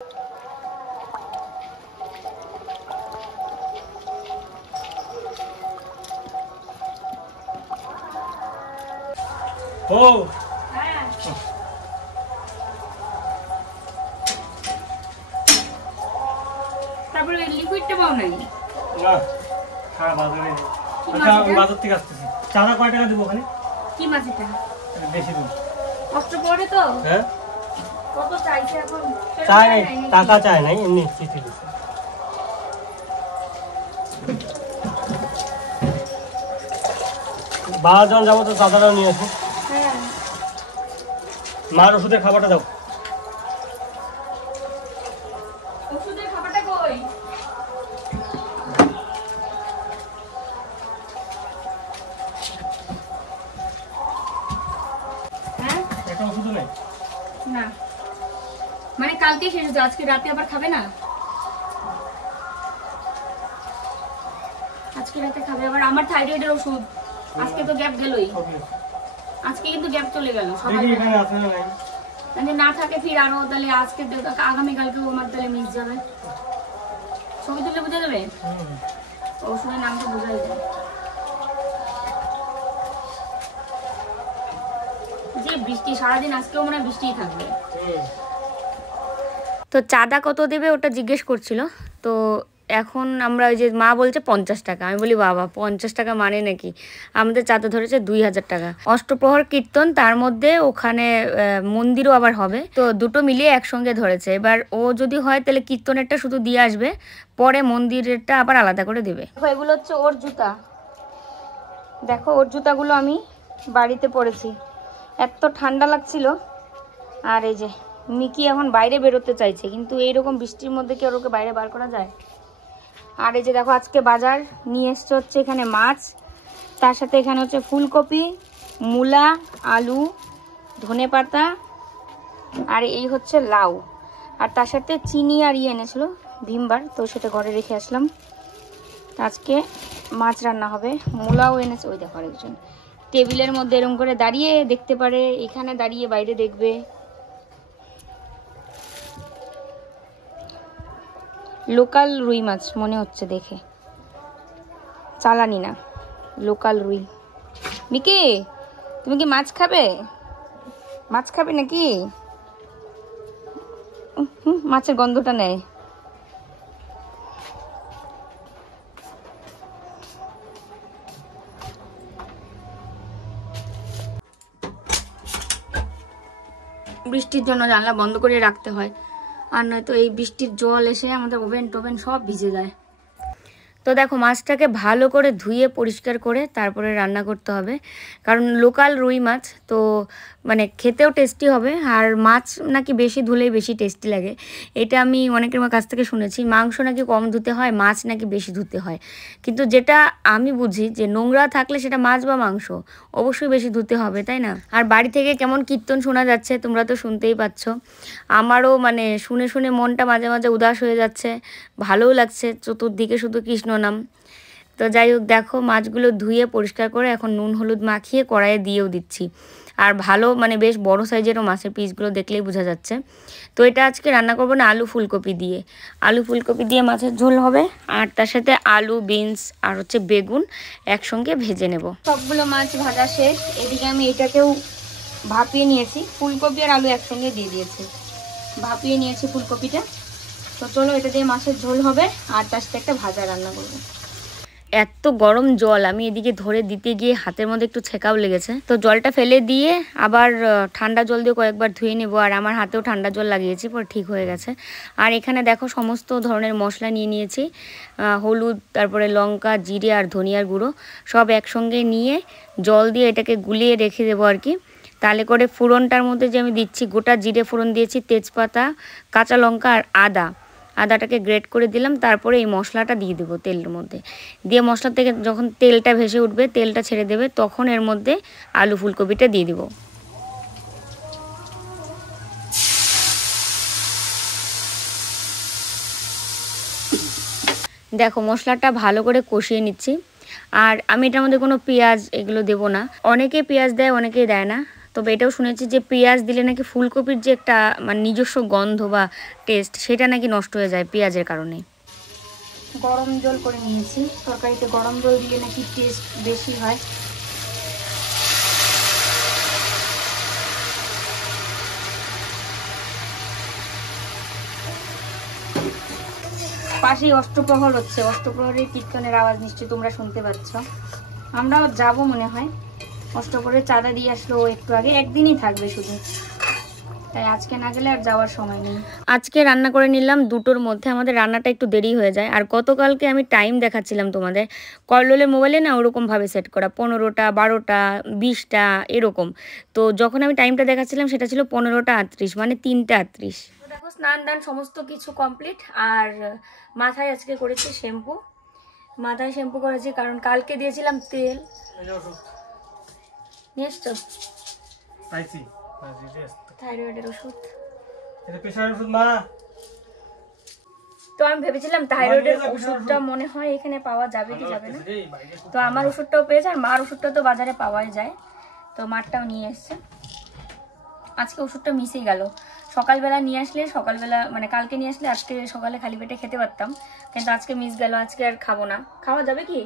ও তারপরে লিকুইডটা পাও নাই? না, সারা বাজারে। আচ্ছা, বাজার থেকে আসতেছি। চাঁদা কয় টাকা দেবো ওখানে? কি মাছ এটা? বেশি দেবো। কষ্ট পড়ে তো? হ্যাঁ, কত চাইছে এখন? চাই নাই, টাকা চাই নাই, এমনি চিঠি দিচ্ছে। বাজার যখন যাবো তো চাঁদাটাও নিয়ে আসবো। হ্যাঁ, মার ওষুধের খাবারটা দাও। ওষুধের খাবারটা কই? হ্যাঁ, একটা ওষুধও নেই। না মানে কালকে শেষ হতো, আজকে রাতে আবার খাবে না? আজকে রাতে খাবে আবার। আমার থাইরয়েডের ওষুধ আজকে তো গ্যাপ গেলই, আজকে কিন্তু গ্যাপ চলে গেল। সবাই দেখি এখানে আছে না নাই। যদি না থাকে ফির আরো, তাহলে আজকে আগামীকালকে আমার তাহলে মিস যাবে। ছবি তুলে বুঝে যাবে, ওষুধের নামটা বোঝা যাবে। যে বৃষ্টি সারাদিন, আজকেও মনে হয় বৃষ্টিই থাকবে। তো চাঁদা কত দেবে ওটা জিজ্ঞেস করছিল। তো এখন আমরা ওই যে মা বলছে 50 টাকা। আমি বলি বাবা 50 টাকা মানে নাকি, আমাদের চাঁদা ধরেছে 2000 টাকা। অষ্টপ্রহর কীর্তন, তার মধ্যে ওখানে মন্দিরও আবার হবে, তো দুটো মিলিয়ে একসঙ্গে ধরেছে। এবার ও যদি হয় তাহলে কীর্তনেরটা শুধু দিয়ে আসবে, পরে মন্দিরেরটা আবার আলাদা করে দেবে। এগুলো হচ্ছে ওর জুতা, দেখো ওর জুতাগুলো আমি বাড়িতে পরেছি, এত ঠান্ডা লাগছিল। আর এই যে মিকি এখন বাইরে বেরোতে চাইছে, কিন্তু এইরকম বৃষ্টির মধ্যে কি ওকে বাইরে বার করা যায়? আর এই যে দেখো আজকে বাজার নিয়ে এসছে হচ্ছে এখানে মাছ, তার সাথে এখানে হচ্ছে ফুলকপি, মূলা, আলু, ধনেপাতা, আর এই হচ্ছে লাউ, আর তার সাথে চিনি আর এনেছিল ভিমবার, তো সেটা ঘরে রেখে আসলাম। আজকে মাছ রান্না হবে। মূলাও এনেছে, ওই দেখো আরেকজন টেবিলের মধ্যে এরকম করে দাঁড়িয়ে দেখতে পারে, এখানে দাঁড়িয়ে বাইরে দেখবে। লোকাল রুই মাছ মনে হচ্ছে দেখে, চালানি না, লোকাল রুই। মিকি তুমি কি মাছ খাবে? মাছ খাবে নাকি? মাছের গন্ধটা নেয়। বৃষ্টির জন্য জানলা বন্ধ করে রাখতে হয়, আর নয়তো এই বৃষ্টির জল এসে আমাদের ওভেন টোভেন সব ভিজে যায়। তো দেখো মাছটাকে ভালো করে ধুয়ে পরিষ্কার করে তারপরে রান্না করতে হবে, কারণ লোকাল রুই মাছ তো মানে খেতেও টেস্টি হবে, আর মাছ নাকি বেশি ধুলেই বেশি টেস্টি লাগে। এটা আমি অনেকের কাছ থেকে শুনেছি। মাংস নাকি কম ধুতে হয়, মাছ নাকি বেশি ধুতে হয়, কিন্তু যেটা আমি বুঝি যে নোংরা থাকলে সেটা মাছ বা মাংস অবশ্যই বেশি ধুতে হবে, তাই না? আর বাড়ি থেকে কেমন কীর্তন শোনা যাচ্ছে তোমরা তো শুনতেই পাচ্ছ। আমারও মানে শুনে শুনে মনটা মাঝে মাঝে উদাস হয়ে যাচ্ছে, ভালোও লাগছে, চতুর্দিকে শুধু কৃষ্ণ নাম। তো যাই হোক, দেখো মাছগুলো ধুয়ে পরিষ্কার করে এখন নুন হলুদ মাখিয়ে কড়াইয়ে দিয়েও দিচ্ছি। আর ভালো মানে বেশ বড় সাইজেরও মাছের পিসগুলো দেখলেই বোঝা যাচ্ছে। তো এটা আজকে রান্না করবো না আলু ফুলকপি দিয়ে, আলু ফুলকপি দিয়ে মাছের ঝোল হবে, আর তার সাথে আলু বিনস আর হচ্ছে বেগুন একসঙ্গে ভেজে নেব। সবগুলো মাছ ভাজা শেষ, এদিকে আমি এটাকেও ভাপিয়ে নিয়েছি, ফুলকপি আর আলু একসঙ্গে দিয়ে দিয়েছি, ভাপিয়ে নিয়েছি ফুলকপিটা। তো চলো এটা দিয়ে মাছের ঝোল হবে, আর তার সাথে একটা ভাজা রান্না করবো। এত গরম জল আমি এদিকে ধরে দিতে গিয়ে হাতের মধ্যে একটু ছেঁকাও লেগেছে, তো জলটা ফেলে দিয়ে আবার ঠান্ডা জল দিয়ে কয়েকবার ধুয়ে নেবো। আর আমার হাতেও ঠান্ডা জল লাগিয়েছি, পরে ঠিক হয়ে গেছে। আর এখানে দেখো সমস্ত ধরনের মশলা নিয়ে নিয়েছি, হলুদ, তারপরে লঙ্কা, জিরে আর ধনিয়ার গুঁড়ো সব একসঙ্গে নিয়ে জল দিয়ে এটাকে গুলিয়ে রেখে দেবো আর কি। তাহলে করে ফোড়নটার মধ্যে যে আমি দিচ্ছি গোটা জিরে ফোড়ন দিয়েছি, তেজপাতা, কাঁচা লঙ্কা আর আদাটাকে গ্রেট করে দিলাম, তারপরে এই মশলাটা দিয়ে দেবো তেলের মধ্যে। দিয়ে মশলা থেকে যখন তেলটা ভেসে উঠবে, তেলটা ছেড়ে দেবে, তখন এর মধ্যে আলু ফুলকপিটা দিয়ে দেবো। দেখো মশলাটা ভালো করে কষিয়ে নিচ্ছি। আর আমি এটার মধ্যে কোনো পেঁয়াজ এগুলো দেবো না, অনেকে পেঁয়াজ দেয় অনেকেই দেয় না, তবে এটাও শুনেছি যে পেঁয়াজ দিলে নাকি ফুলকপির যে একটা মানে নিজস্ব গন্ধ বা টেস্ট সেটা নাকি নষ্ট হয়ে যায় পেঁয়াজের কারণে। গরম জল করে নিয়েছি, তরকারিতে গরম জল দিলে নাকি টেস্ট বেশি হয়। পাশেই অষ্টপ্রহর হচ্ছে, অষ্টপ্রহরের কীর্তনের আওয়াজ নিশ্চয়ই তোমরা শুনতে পাচ্ছ। আমরাও যাব মনে হয়, অষ্টপ্রহরের চাঁদা দিয়ে আসলো একটু আগে, একদিনই থাকবে শুধু, তাই আজকে না গেলে আর যাওয়ার সময় নেই। আজকে রান্না করে নিলাম 2টোর মধ্যে, আমাদের রান্নাটা একটু দেরি হয়ে যায়। আর গতকালকে আমি টাইম দেখাচ্ছিলাম তোমাদের, কল্লোলের মোবাইলে না ওরকমভাবে সেট করা 15টা 12টা 20টা এরকম। তো যখন আমি টাইমটা দেখাচ্ছিলাম সেটা ছিল 15টা 38, মানে 3টা 38। দেখো স্নান দান সমস্ত কিছু কমপ্লিট। আর মাথায় আজকে করেছি শ্যাম্পু, মাথায় শ্যাম্পু করেছি কারণ কালকে দিয়েছিলাম তেল। নিয়ে এসছো? থাইরয়েডের ওষুধ, এটা প্রেসারের ওষুধ মা। তো আমি ভেবেছিলাম থাইরয়েডের ওষুধটা মনে হয় এখানে পাওয়া যাবে কি যাবে না, তো আমার ওষুধটাও পেয়েছে আর মার ওষুধটা তো বাজারে পাওয়াই যায়, তো মারটাও নিয়ে এসছে। আজকে ওষুধটা মিসেই গেল, সকালবেলা নিয়ে আসলে সকালবেলা মানে কালকে নিয়ে আসলে আজকে সকালে খালি পেটে খেতে পারতাম, কিন্তু আজকে মিস গেল, আজকে আর খাবো না। খাওয়া যাবে কি?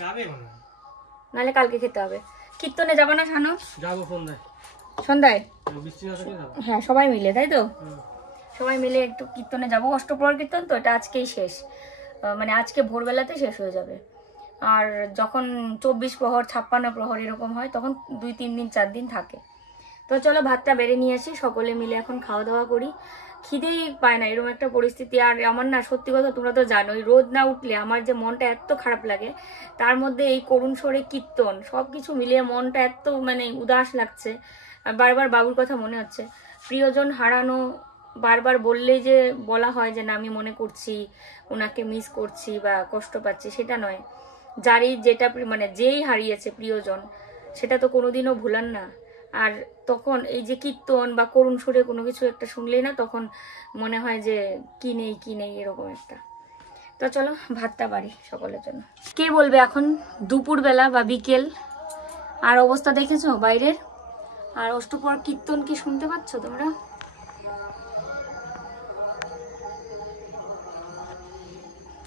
যাবে নাহলে কালকে খেতে হবে। কীর্তনে যাবো না শানু? যাবো সন্ধ্যায়। সন্ধ্যায়? বৃষ্টি না থাকলে যাবো। হ্যাঁ সবাই মিলে, তাই তো? সবাই মিলে একটু কীর্তনে যাবো। অষ্টপ্রহর কীর্তন তো এটা আজকেই শেষ, মানে আজকে ভোরবেলাতে শেষ হয়ে যাবে। আর যখন 24 প্রহর 56 প্রহর এরকম হয় তখন 2-3 দিন 4 দিন থাকে। তো চলো ভাতটা বেড়ে নিয়ে আসি, সকলে মিলে এখন খাওয়া দাওয়া করি। খিদেই পায় না এরকম একটা পরিস্থিতি। আর আমার না সত্যি কথা তোমরা তো জানোই, রোদ না উঠলে আমার যে মনটা এত খারাপ লাগে, তার মধ্যে এই করুণ স্বরে কীর্তন সব কিছু মিলিয়ে মনটা এত মানে উদাস লাগছে। বারবার বাবুর কথা মনে হচ্ছে, প্রিয়জন হারানো বারবার বললেই যে বলা হয় যে না আমি মনে করছি, ওনাকে মিস করছি বা কষ্ট পাচ্ছি, সেটা নয়। যারই যেটা মানে যেই হারিয়েছে প্রিয়জন সেটা তো কোনোদিনও ভুলান না। আর তখন এই যে কীর্তন বা করুণ সুরে কোনো কিছু একটা শুনলেই না তখন মনে হয় যে কি নেই এরকম একটা। তো চলো ভাতটা বাড়ি সকলের জন্য। কে বলবে এখন দুপুরবেলা বা বিকেল, আর অবস্থা দেখেছো বাইরের, আর অষ্টপ্রহর কীর্তন কি শুনতে পাচ্ছ তোমরা?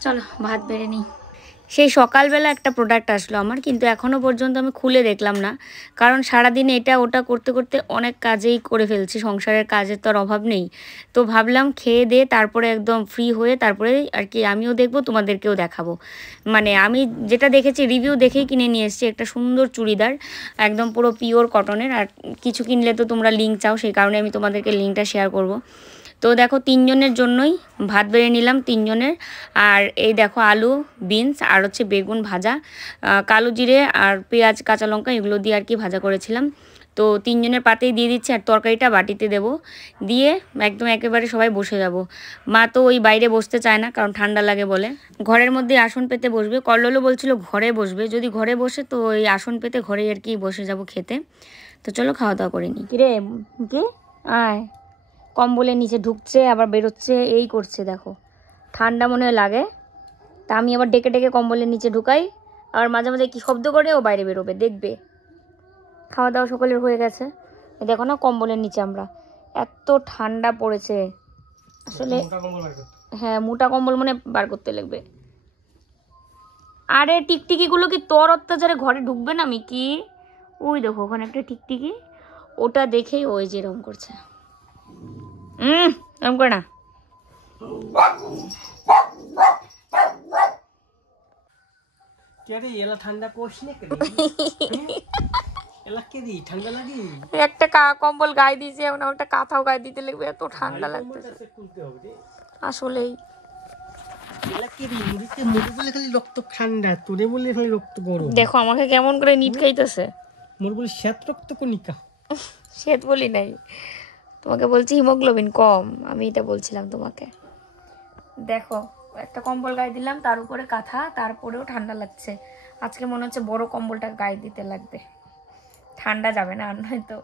চলো ভাত বেড়ে নিই। সেই সকালবেলা একটা প্রোডাক্ট আসলো আমার, কিন্তু এখনও পর্যন্ত আমি খুলে দেখলাম না, কারণ সারাদিন এটা ওটা করতে করতে অনেক কাজেই করে ফেলছি, সংসারের কাজের তো আর অভাব নেই। তো ভাবলাম খেয়ে দিয়ে তারপরে একদম ফ্রি হয়ে তারপরে আর কি আমিও দেখবো তোমাদেরকেও দেখাবো। মানে আমি যেটা দেখেছি রিভিউ দেখেই কিনে নিয়ে এসেছি একটা সুন্দর চুড়িদার, একদম পুরো পিওর কটনের। আর কিছু কিনলে তো তোমরা লিঙ্ক চাও, সেই কারণে আমি তোমাদেরকে লিঙ্কটা শেয়ার করব। তো দেখো 3 জনের জন্যই ভাত বেড়ে নিলাম, 3 জনের। আর এই দেখো আলু, বিনস আর হচ্ছে বেগুন ভাজা, কালো জিরে আর পেঁয়াজ কাঁচা লঙ্কা এগুলো দিয়ে আর কি ভাজা করেছিলাম। তো 3 জনের পাতেই দিয়ে দিচ্ছি, আর তরকারিটা বাটিতে দেব, দিয়ে একদম একেবারে সবাই বসে যাব। মা তো ওই বাইরে বসতে চায় না কারণ ঠান্ডা লাগে বলে, ঘরের মধ্যে আসন পেতে বসবে। কল্লোলও বলছিল ঘরে বসবে, যদি ঘরে বসে তো ওই আসন পেতে ঘরেই আর কি বসে যাব খেতে। তো চলো খাওয়া দাওয়া করে নিই। কিরে কি আয়, কম্বলের নিচে ঢুকছে আবার বেরোচ্ছে, এই করছে দেখো, ঠান্ডা মনে হয় লাগে। তা আমি আবার ডেকে ডেকে কম্বলের নিচে ঢুকাই, আর মাঝে মাঝে কি শব্দ করে ও বাইরে বেরোবে দেখবে। খাওয়া দাওয়া সকলের হয়ে গেছে, দেখো না কম্বলের নিচে আমরা, এত ঠান্ডা পড়েছে আসলে। হ্যাঁ মোটা কম্বল মনে বার করতে লাগবে। আরে টিকটিকিগুলো কি তোর অত্যাচারে ঘরে ঢুকবে না? আমি কি ওই দেখো ওখানে একটা টিকটিকি, ওটা দেখেই ওই যে এরকম করছে। এরকম করে না। একটা কম্বল গায়ে দিয়েছে, এখন একটা কাঁথাও গায়ে দিতে লাগবে, এত ঠান্ডা লাগতেছে আসলেই। দেখো আমাকে কেমন করে নিট খাইতেছে। শ্বেত বলি নাই তোমাকে, বলছি হিমোগ্লোবিন কম, আমি এটা বলছিলাম তোমাকে। দেখো একটা কম্বল গায়ে দিলাম, তার উপরে কাঁথা, তারপরেও ঠান্ডা লাগছে। আজকে মনে হচ্ছে বড় কম্বলটা গায়ে দিতে লাগবে, ঠান্ডা যাবে না আর নয়তো।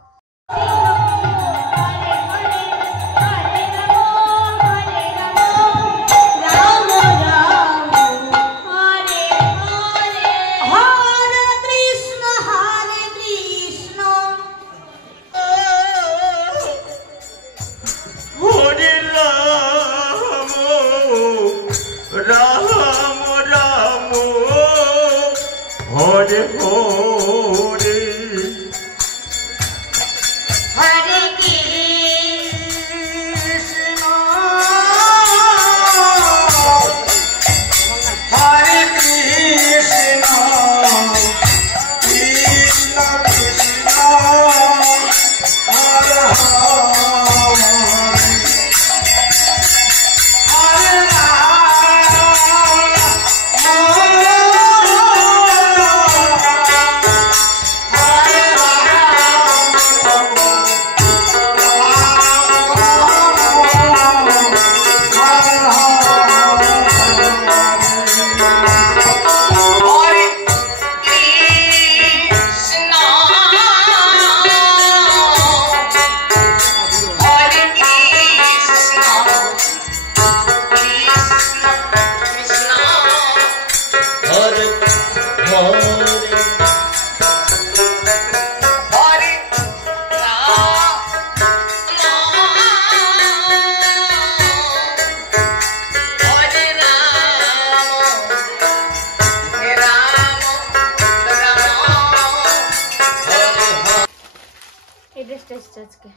ভোরে হরে কৃষ্ণ হরে কৃষ্ণ কৃষ্ণ কৃষ্ণ হরে হরে আজকে।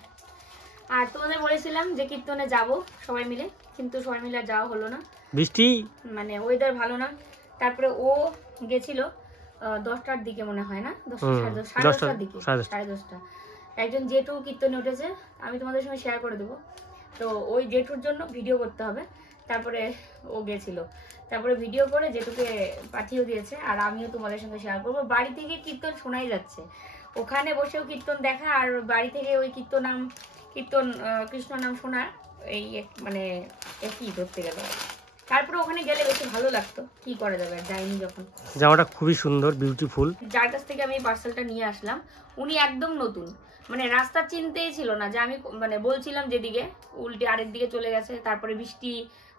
আর তোমাদের বলেছিলাম যে কীর্তনে যাব সবাই মিলে, কিন্তু সবাই মিলে যাওয়া হলো না, বৃষ্টি মানে ওয়েদার ভালো না। তারপরে ও গেছিল 10টার দিকে মনে হয় না, 10:30 দিকে, 10:30। একজন জেঠু কীর্তনে উঠেছে, আমি তোমাদের সঙ্গে শেয়ার করে দেবো। তো ওই জেঠুর জন্য ভিডিও করতে হবে, তারপরে ও গেছিল, তারপরে ভিডিও করে জেঠুকে পাঠিয়ে দিয়েছে। আর আমিও তোমাদের সঙ্গে শেয়ার করবো। বাড়ি থেকে কীর্তন শোনাই যাচ্ছে, ওখানে বসেও কীর্তন দেখা আর বাড়ি থেকে ওই কীর্তন কৃষ্ণ নাম শোনা, এই মানে একই ধরতে গেল। তারপরে ওখানে গেলে বেশি ভালো লাগতো, কি করা যাবে, যাইনি যখন। জামাটা খুবই সুন্দর, বিউটিফুল। যার কাছ থেকে আমি পার্সেলটা নিয়ে আসলাম উনি একদম নতুন, মানে রাস্তা চিনতেই ছিল না, যে আমি মানে বলছিলাম যেদিকে উল্টে আরেক দিকে চলে গেছে। তারপরে বৃষ্টি,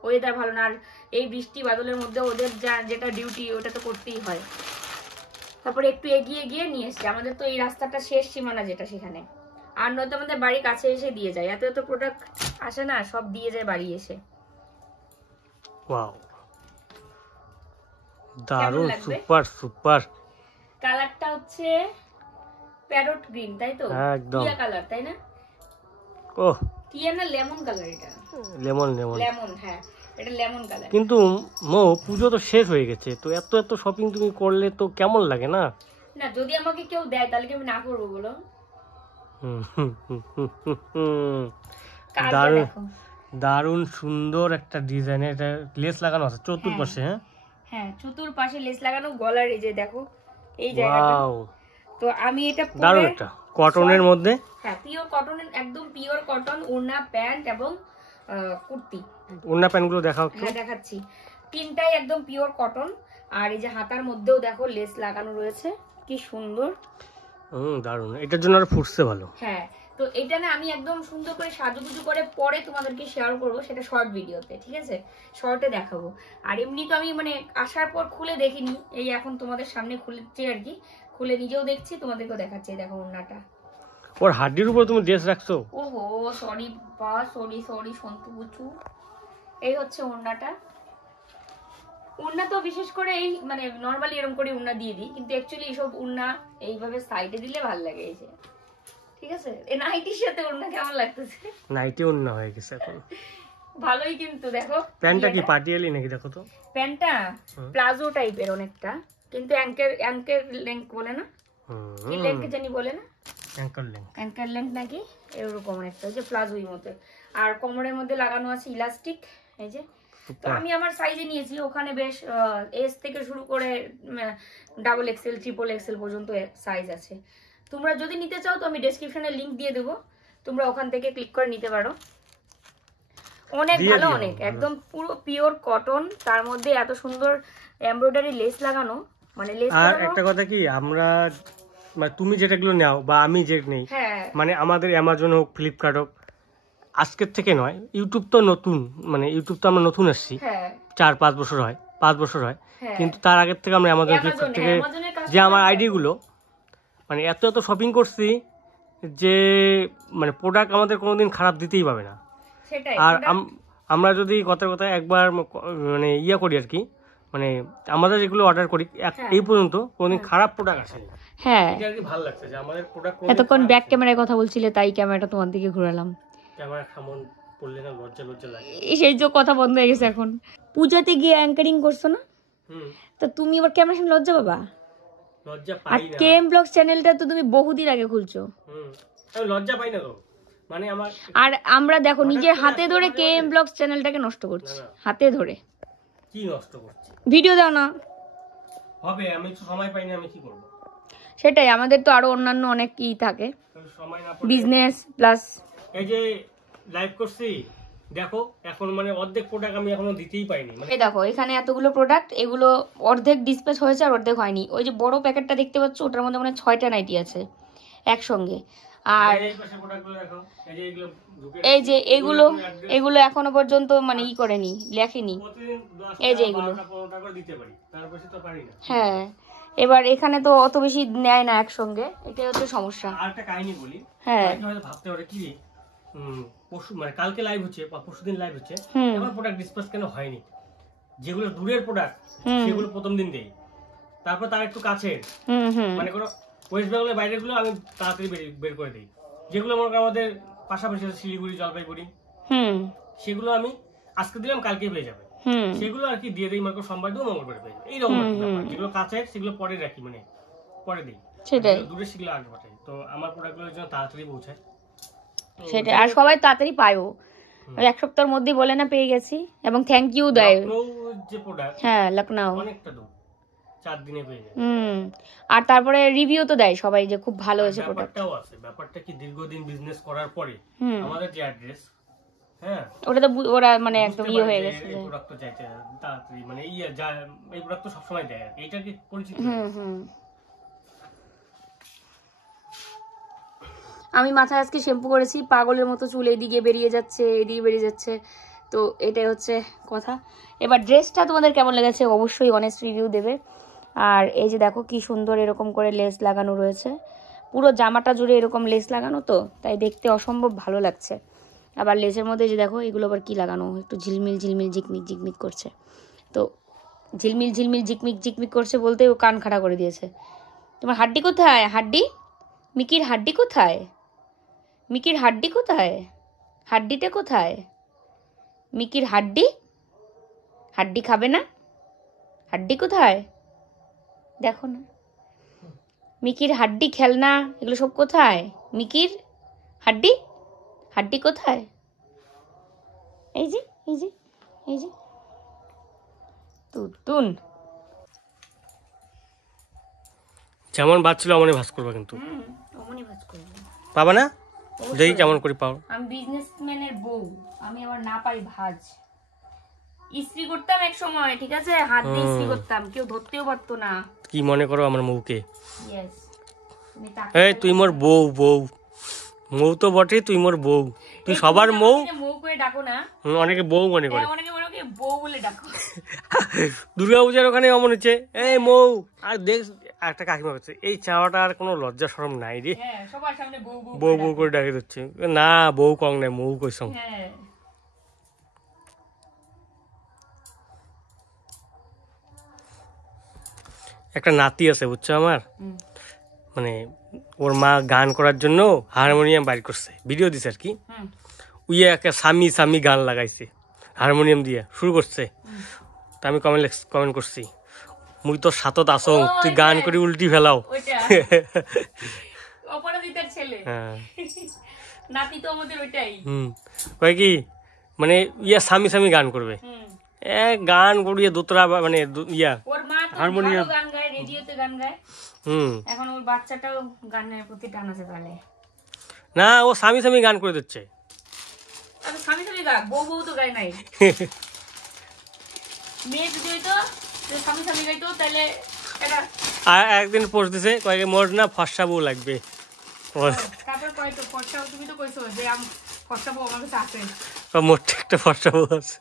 ওয়েদার ভালো না, আর এই বৃষ্টি বাদলের মধ্যে ওদের যেটা ডিউটি ওটা তো করতেই হয়। তারপরে একটু এগিয়ে গিয়ে নিয়ে এসছে। আমাদের তো এই রাস্তাটা শেষ সীমানা যেটা, সেখানে আর নয়তো আমাদের বাড়ির কাছে এসে দিয়ে যায়। এত এত প্রোডাক্ট আসে না, সব দিয়ে যায় বাড়ি এসে। ওয়াও, দারুণ, সুপার সুপার। কালারটা হচ্ছে প্যারট গ্রিন, তাই তো? একদম টিয়া কালার, তাই না? ও টিয়া না লেমন কালার? এটা লেমন। হ্যাঁ, এটা লেমন কালার। কিন্তু মো পুজো তো শেষ হয়ে গেছে, তো এত এত শপিং তুমি করলে তো কেমন লাগে না? না, যদি আমাকে কেউ দেয় তাহলে কি আমি না করবো বলো? দারুণ দারুণ সুন্দর একটা ডিজাইন, এটা লেস লাগানো আছে চতুর্পাশে। হ্যাঁ, চতুর্পাশে লেস লাগানো, গলার এই যে দেখো এই জায়গাটা। তো আমি এটা দারুণ একটা কটনের মধ্যে, হ্যাঁ পিওর কটনের, একদম পিওর কটন, ওড়না, প্যান্ট এবং কুর্তি। ওড়না প্যান্ট গুলো দেখাও। হ্যাঁ দেখাচ্ছি, তিনটাই একদম পিওর কটন। আর এই যে হাতার মধ্যেও দেখো লেস লাগানো রয়েছে, কি সুন্দর। দারুণ, এটার জন্য আর ফুটছে ভালো। হ্যাঁ, তো এটা না আমি একদম সুন্দর করে সাজুগুজু করে পরে তোমাদেরকে শেয়ার করব, সেটা শর্ট ভিডিওতে, ঠিক আছে? শর্টে দেখাবো। আর এমনি তো আমি মানে আসার পর খুলে দেখিনি, এই এখন তোমাদের সামনে খুলেছি আর কি, খুলে নিজেও দেখছি, তোমাদেরকেও দেখাচ্ছি। দেখো ওড়নাটা, ওর হাড্ডির উপর তুমি ড্রেস রাখছো। ওহো সরি বা সরি সন্তু বুচু। এই হচ্ছে ওড়নাটা। উন্না তো বিশেষ করে এই মানে নরমালি এরকম করে উন্না দিয়ে দিই, কিন্তু অ্যাকচুয়ালি এইসব উন্না এইভাবে সাইডে দিলে ভালো লাগে। এই যে ঠিক আছে, এই নাইটির সাথে উন্না কেমন লাগতেছে? নাইটি উন্না হয়ে গেছে এখন, ভালোই। কিন্তু দেখো প্যান্টটা কি পাটিয়ালি নাকি? দেখো তো প্যান্টটা প্লাজো টাইপের অনেকটা, কিন্তু অ্যাঙ্কেল লেংথ বলে না, কি লেংথ জানি বলে না, অ্যাঙ্কেল লেংথ নাকি এরকম অনেকটা, ওই যে প্লাজোই মতো। আর কোমরের মধ্যে লাগানো আছে ইলাস্টিক, এই যে। তো আমি আমার সাইজে নিয়েছি, ওখানে বেশ এস থেকে শুরু করে ডাবল এক্সেল, ট্রিপল এক্সেল পর্যন্ত সাইজ আছে। তোমরা যদি নিতে চাও তো আমি ডেসক্রিপশনে লিংক দিয়ে দেবো, তোমরা ওখান থেকে ক্লিক করে নিতে পারো। অনেক ভালো, অনেক একদম পুরো পিওর কটন, তার মধ্যে এত সুন্দর এমব্রয়ডারি লেস লাগানো, মানে লেস। আর একটা কথা কি, আমরা মানে তুমি যেটাগুলো নাও বা আমি যেটা নেই, মানে আমাদের অ্যামাজন হোক, ফ্লিপকার্ট হোক, আজকের থেকে নয়, ইউটিউব তো নতুন, মানে ইউটিউব তো আমরা নতুন আসছি, 4-5 বছর হয়, 5 বছর হয়, কিন্তু তার আগের থেকে আমরা অ্যামাজন, ফ্লিপকার্ট থেকে যে আমার আইডিগুলো, মানে এত এত শপিং করছি যে মানে প্রোডাক্ট আমাদের কোনোদিন খারাপ দিতেই পাবে না। আর আমরা যদি কথার কথা একবার মানে ইয়া করি আর কি, মানে আমাদের যেগুলো অর্ডার করি এই পর্যন্ত কোনোদিন খারাপ প্রোডাক্ট আসেনি। হ্যাঁ, এটা আর কি ভালো লাগছে যে আমাদের প্রোডাক্ট এতক্ষণ ব্যাক ক্যামেরায় কথা বলছিলে তাই ক্যামেরাটা তোমার দিকে ঘুরালাম। ক্যামেরা সামন পড়লে না লজ্জা লাগে, সেই যে কথা বন্ধ হয়ে গেছে এখন। পূজাতে গিয়ে অ্যাঙ্কারিং করছো না, তা তুমি আবার ক্যামেরার সামনে লজ্জা পাবা? লজ্জা আর পাই না। কেএম ব্লগস চ্যানেলটা তো তুমি বহুদিন আগে খুলছো। আমি লজ্জা পাই না তো, মানে আমার। আর আমরা দেখো নিজের হাতে ধরে কেএম ব্লগস চ্যানেলটাকে নষ্ট করছি, হাতে ধরে। কি নষ্ট করছি? ভিডিও দাও না হবে, আমি তো সময় পাই না, আমি কি করব? সেটাই, আমাদের তো আরো অন্যান্য অনেক কি থাকে, সময় না, বিজনেস প্লাস। এই যে লাইভ করছি দেখো, এখন মানে অর্ধেক প্রোডাক্ট আমি এখনো দিতেই পাইনি। মানে এই দেখো এখানে এতগুলো প্রোডাক্ট, এগুলো অর্ধেক ডিসপ্যাচ হয়েছে আর অর্ধেক হয়নি। ওই যে বড় প্যাকেটটা দেখতে পাচ্ছ, ওটার মধ্যে মানে 6টা নাইটি আছে একসঙ্গে। আর এই যে এগুলো এখনো পর্যন্ত মানে ই করেনি, লেখেনি। এই যে এগুলো, হ্যাঁ, এবার এখানে তো অত বেশি নেয় না একসঙ্গে, এটাই হচ্ছে সমস্যা। আরেকটা কাহিনী বলি, হ্যাঁ, ভাবতে পারে কি পরশু মানে কালকে লাইভ হচ্ছে বা পরশুদিন লাইভ হচ্ছে, আমার প্রোডাক্ট ডিসপ্যাচ কেন হয়নি? যেগুলো দূরের প্রোডাক্ট সেগুলো প্রথম দিন দেই, তারপর তার একটু কাছের মানে কোনো ওয়েস্ট বেঙ্গলের বাইরের গুলো আমি তাড়াতাড়ি বের করে দিই। যেগুলো মনে করেন আমাদের পাশাপাশি শিলিগুড়ি, জলপাইগুড়ি, সেগুলো আমি আজকে দিলাম কালকে পেয়ে যাবে, সেগুলো আর কি দিয়ে দিই, মানে সোমবার দিও মঙ্গলবার পেয়ে যাবে, এইরকম। যেগুলো কাছের সেগুলো পরে রাখি, মানে পরে দিই, সেটাই। দূরে সেগুলো আগে পাঠাই, তো আমার প্রোডাক্ট গুলোর জন্য তাড়াতাড়ি পৌঁছায়, সেটাই। আর সবাই তাড়াতাড়ি পায়ও, এক সপ্তাহের মধ্যেই বলে না পেয়ে গেছি, এবং থ্যাংক ইউ দেয়। যে প্রোডাক্ট, হ্যাঁ, লখনউ অনেকটা দূর, 4 দিনে পেয়ে যায়। আর তারপরে রিভিউ তো দেয় সবাই যে খুব ভালো হয়েছে প্রোডাক্ট। ব্যাপারটাও আছে, ব্যাপারটা কি দীর্ঘদিন বিজনেস করার পরে আমাদের যে অ্যাড্রেস, হ্যাঁ, ওটা তো ওরা মানে একদম ইয়ে হয়ে গেছে, এই প্রোডাক্ট তো চাইতে তাড়াতাড়ি, মানে এই প্রোডাক্ট তো সব সময় দেয়, এইটা কি পরিচিত। আমি মাথায় আজকে শ্যাম্পু করেছি, পাগলের মতো চুল এদিকে বেরিয়ে যাচ্ছে, এদিকে বেরিয়ে যাচ্ছে, তো এটাই হচ্ছে কথা। এবার ড্রেসটা তোমাদের কেমন লেগেছে অবশ্যই অনেস্ট রিভিউ দেবে। আর এই যে দেখো কি সুন্দর এরকম করে লেস লাগানো রয়েছে, পুরো জামাটা জুড়ে এরকম লেস লাগানো, তো তাই দেখতে অসম্ভব ভালো লাগছে। আবার লেসের মধ্যে যে দেখো এগুলো আবার কি লাগানো, একটু ঝিলমিল ঝিলমিল ঝিকমিক ঝিকমিক করছে, তো ঝিলমিল ঝিলমিল ঝিকমিক ঝিকমিক করছে বলতে ও কান খাড়া করে দিয়েছে। তোমার হাড্ডি কোথায়? হাড্ডি, মিকির হাড্ডি কোথায়? মিকির হাড্ডি কোথায়? হাড্ডিটা কোথায়? মিকির হাড্ডি, হাড্ডি খাবে না? হাড্ডি কোথায় দেখো না, মিকির হাড্ডি, খেলনা, এগুলো সব কোথায়? মিকির হাড্ডি, হাড্ডি কোথায়? এই যে এই যে এই যে তুতুন, যেমন ভাজ ছিল অমনি ভাজ করবা, কিন্তু অমনি ভাজ করবো, পাবা না? দেখি কেমন করে পাও। আমি বিজনেসম্যানের বউ, আমি আবার না পারি ভাজ। ইস্ত্রি করতাম এক সময়, ঠিক আছে, হাত দিয়ে ইস্ত্রি করতাম, কেউ ধরতেও পারতো না। কি মনে করো আমার মুখে? ইয়েস, এই তুই মোর বউ, বউ মৌ তো বটে, তুই মোর বউ, তুই সবার মৌ। মৌ করে ডাকো না, অনেকে বউ মনে করে, অনেকে বলে ওকে বউ বলে ডাকো। দুর্গাপূজার ওখানে অমন হচ্ছে, এই মৌ। আর দেখ একটা কাকিমা করছে, এই চাওয়াটা আর কোনো লজ্জা শরম নাই রে, সবার সামনে বউ বউ বউ বউ করে ডাকে দিচ্ছে। না, বউ কং নাই, মৌ কইসং। একটা নাতি আছে বুঝছো আমার, মানে ওর মা গান করার জন্য হারমোনিয়াম বাইর করছে, ভিডিও দিছে আর কি। উইয়ে একটা স্বামী স্বামী গান লাগাইছে হারমোনিয়াম দিয়ে, শুরু করছে। তা আমি কমেন্ট করছি, মুই তো সাতত আসং, তুই গান করে উল্টি ফেলাও। অপরাজিতার ছেলে, নাতি তো আমাদের ওইটাই। কয় কি মানে ইয়া স্বামী স্বামী গান করবে, গান করিয়ে দোতরা মানে ইয়া হারমোনিয়াম গান গায়, রেডিওতে গান গায়। এখন ওর বাচ্চাটাও গানের প্রতি টান আছে তাহলে। না, ও স্বামী স্বামী গান করে দিচ্ছে। স্বামী স্বামী গাক, বউ বউ তো গায় নাই। মেয়ে যদি হইতো স্বামী স্বামী গাইতো তাহলে এটা। আর একদিন পোস্ট দিছে, কয়েক মোর না ফর্সা বউ লাগবে। তারপর কয় তো ফর্সা, তুমি তো কইছো যে ফর্সা বউ আমার কাছে আছে। মোট একটা ফর্সা বউ আছে।